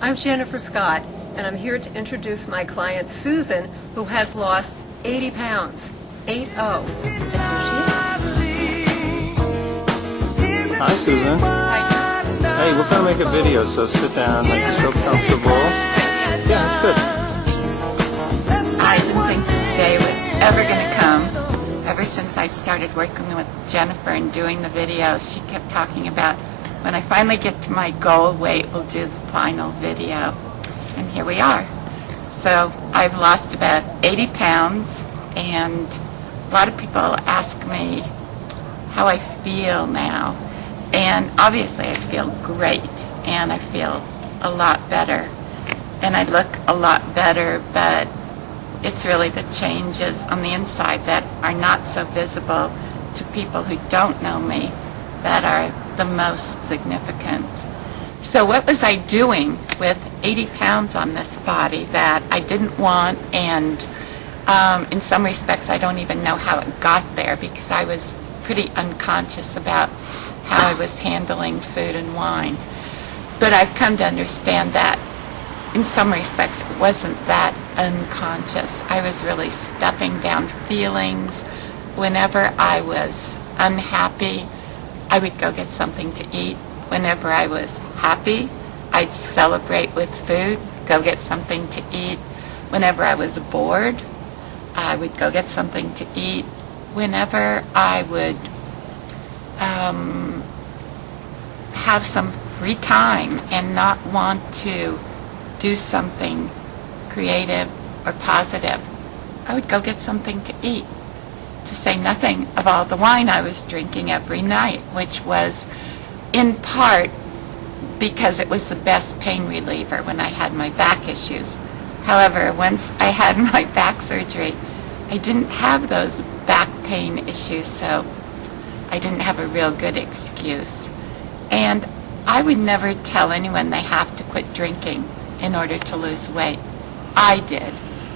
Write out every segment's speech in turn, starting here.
I'm Jennifer Scott, and I'm here to introduce my client Susan, who has lost 80 pounds. 80. And here she is. Hi, Susan. Hi. Hey, we're going to make a video, so sit down, make yourself comfortable. Yeah, that's good. I didn't think this day was ever going to come. Ever since I started working with Jennifer and doing the videos, she kept talking about, when I finally get to my goal weight, we'll do the final video. And here we are. So I've lost about 80 pounds, and a lot of people ask me how I feel now. And obviously I feel great, and I feel a lot better, and I look a lot better, but it's really the changes on the inside that are not so visible to people who don't know me that are the most significant. So what was I doing with 80 pounds on this body that I didn't want, and in some respects I don't even know how it got there, because I was pretty unconscious about how I was handling food and wine. But I've come to understand that in some respects it wasn't that unconscious. I was really stuffing down feelings. Whenever I was unhappy, I would go get something to eat. Whenever I was happy, I'd celebrate with food, go get something to eat. Whenever I was bored, I would go get something to eat. Whenever I would have some free time and not want to do something creative or positive, I would go get something to eat. To say nothing of all the wine I was drinking every night, which was in part because it was the best pain reliever when I had my back issues. However, once I had my back surgery, I didn't have those back pain issues, so I didn't have a real good excuse. And I would never tell anyone they have to quit drinking in order to lose weight. I did,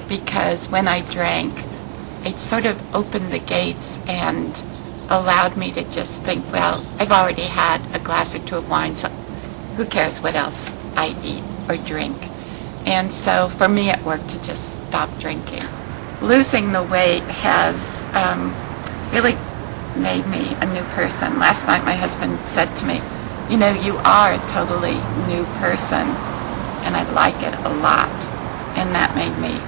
because when I drank, it sort of opened the gates and allowed me to just think, well, I've already had a glass or two of wine, so who cares what else I eat or drink? And so for me it worked to just stop drinking. Losing the weight has really made me a new person. Last night my husband said to me, you know, you are a totally new person, and I like it a lot. And that made me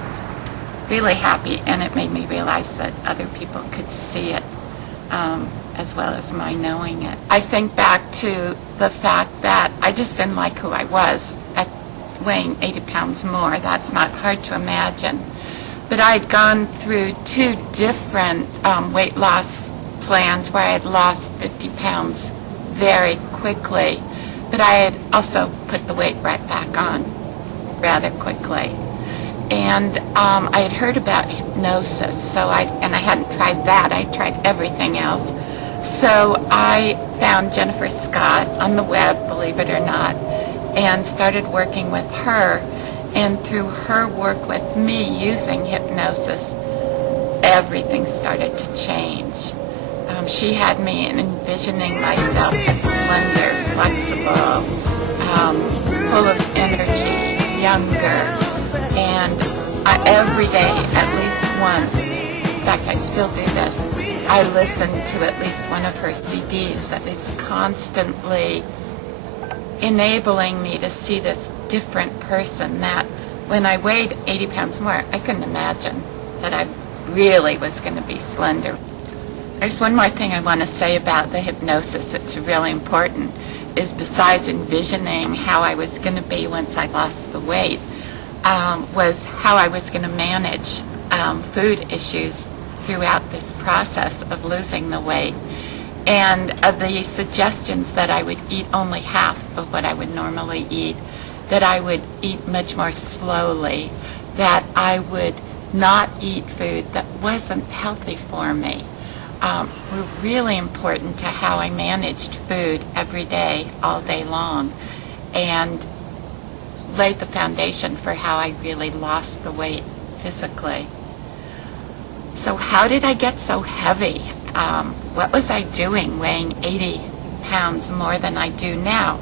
really happy, and it made me realize that other people could see it as well as my knowing it. I think back to the fact that I just didn't like who I was at weighing 80 pounds more. That's not hard to imagine. But I had gone through 2 different weight loss plans where I had lost 50 pounds very quickly, but I had also put the weight right back on rather quickly. And I had heard about hypnosis, and I hadn't tried that. I tried everything else. So I found Jennifer Scott on the web, believe it or not, and started working with her. And through her work with me using hypnosis, everything started to change. She had me envisioning myself as slender, flexible, full of energy, younger. And every day, at least once, in fact I still do this, I listen to at least one of her CDs that is constantly enabling me to see this different person that when I weighed 80 pounds more, I couldn't imagine that I really was going to be slender. There's one more thing I want to say about the hypnosis that's really important, is besides envisioning how I was going to be once I lost the weight, was how I was going to manage food issues throughout this process of losing the weight. And the suggestions that I would eat only half of what I would normally eat, that I would eat much more slowly, that I would not eat food that wasn't healthy for me, were really important to how I managed food every day, all day long, and laid the foundation for how I really lost the weight physically. So how did I get so heavy? What was I doing weighing 80 pounds more than I do now?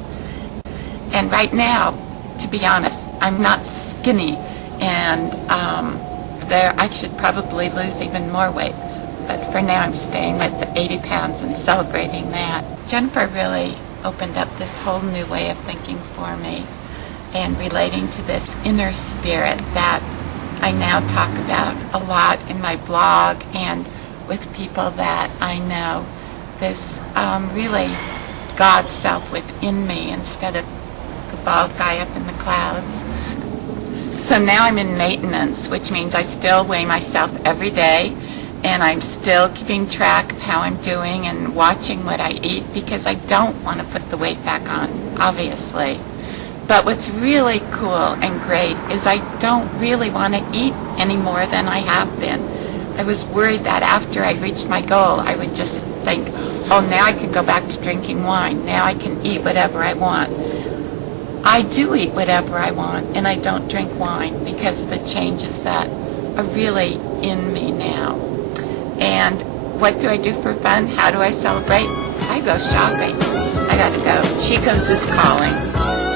And right now, to be honest. I'm not skinny, and I should probably lose even more weight. But for now, I'm staying with the 80 pounds and celebrating that. Jennifer really opened up this whole new way of thinking for me and relating to this inner spirit that I now talk about a lot in my blog and with people that I know. This really God self within me instead of the bald guy up in the clouds. So now I'm in maintenance, which means I still weigh myself every day, and I'm still keeping track of how I'm doing and watching what I eat, because I don't want to put the weight back on, obviously. But what's really cool and great is I don't really want to eat any more than I have been. I was worried that after I reached my goal, I would just think, oh, now I can go back to drinking wine. Now I can eat whatever I want. I do eat whatever I want, and I don't drink wine because of the changes that are really in me now. And what do I do for fun? How do I celebrate? I go shopping. I gotta go. Chico's is calling.